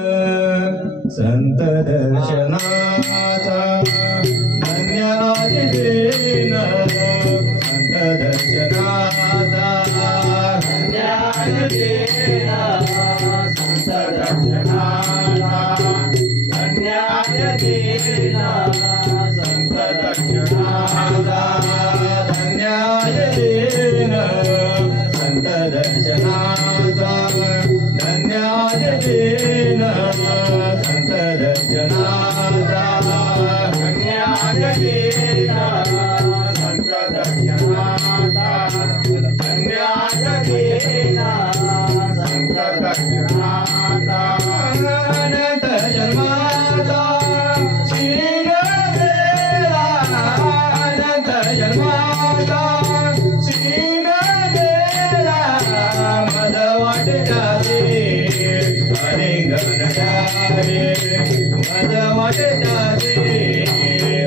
संत दर्शनाचा धन्य आदिदेन संत दर्शनाचा धन्य आदिदेन संत दर्शनाचा धन्य आदिदेन संत दर्शनाचा धन्य आदिदेन संत दर्शनाचा धन्य आदिदेन संत दर्शनाचा धन्य आदिदेन संत दर्शनाचा धन्य आदिदेन संत दर्शनाचा अनंत जन्माचा शील गेला अनंत जन्माचा शील गेला मद वाटते हरिंगण जावे मद वाटते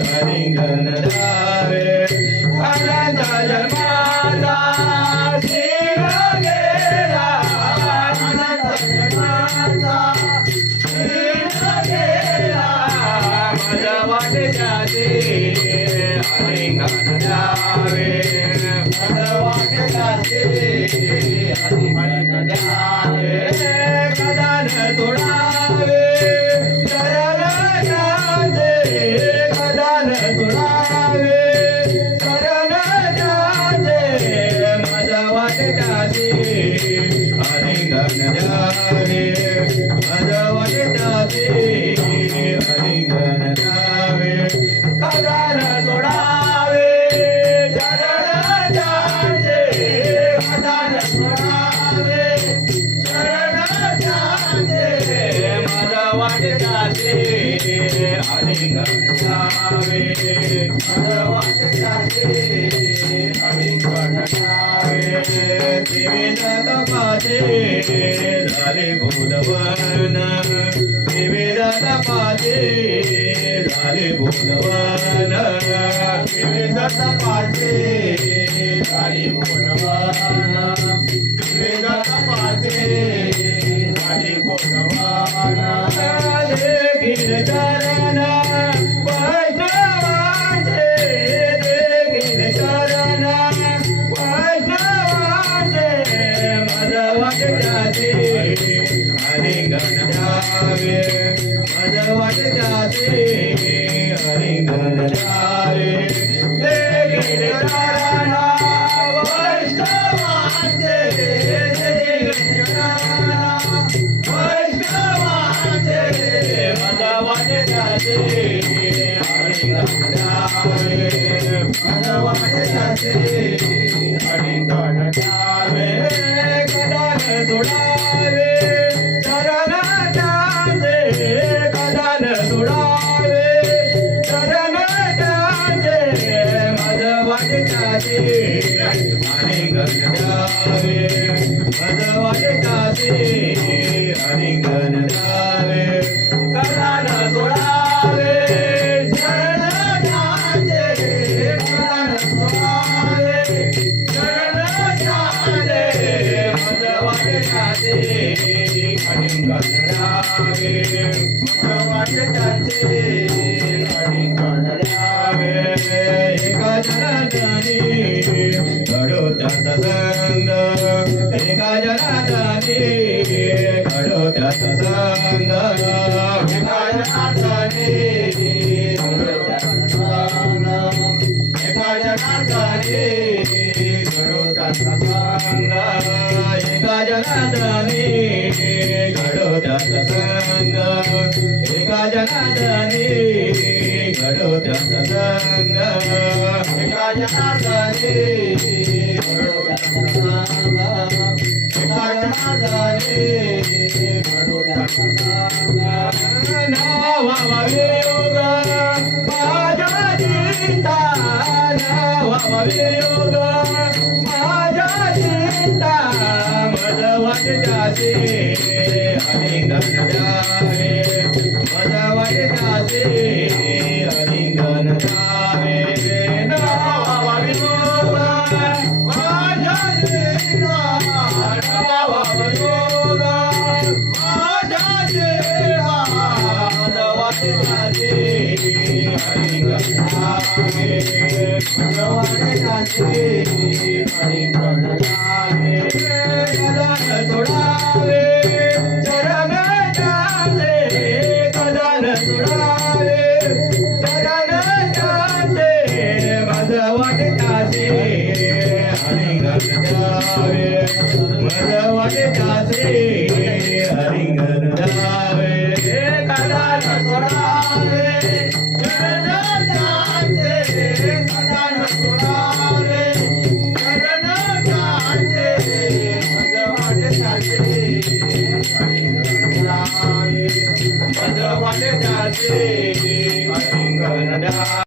हरिंगण जावे अनंत जन्माचा शील गेला अनंत जन्माचा शील गेला मद वाटते हरिंगण जावे मद वाटते हरिंगण जावे कदान तोडावे शरणाचे कदान तोडावे शरणाचे मद वाटते हरिंगण जावे मद वाटते हरिंगण जावे कदान तोडावे शरणाचे कदान तोडावे शरणाचे मद वाटते हरिंगण जावे मद वाटते हरिंगण जावे विविध तपाचे झाले बोलवन विविध तपाचे झाले बोलवन विविध तपाचे झाले बोलवन विविध तपाचे झाले बोलवन देखील चरण वैष्णवाचे देखील चरण वैष्णवाचे मद वाटते हरिंगण जावे मद वाटते हरिंगण जावे देखील चरण वैष्णवाचे देखील चरण वैष्णवाचे मद वाटते हरिंगण जावे मद वाटते हरिंगण जावे कदान तोडावे शरणाचे कदान तोडावे शरणाचे मद वाटते हरिंगण जावे मद वाटते हरिंगण जावे कदान तोडावे शरणाचे कदान तोडावे शरणाचे मद वाटते हरिंगण जावे मद वाटते हरिंगण जावे एका जनार्दनी घडोत्यात संग एका जनार्दनी घडोत्यात संग एका जनार्दनी घडोत्यात संग एका जनार्दनी घडोत्यात संग एका जनार्दनी घडोत्यात संग एका जनार्दनी घडोत्यात संग एका जनार्दनी घडोत्यात संग एका जनार्दनी घडोत्यात संग नावा वियोग माझ्या चिंता नावा वियोग माझ्या चिंता मद वाटते हरिंगण जावे मद वाटते हरिंगण जावे नावा वियोग माझ्या चिंता नावा वियोग माझ्या वाटताचे हरिंगणावे मज वाटताचे हरिंगणावे कदान सोडावे चरण जाते कदान सोडावे चरण जाते मज वाटताचे हरिंगणावे मज वाटताचे हरि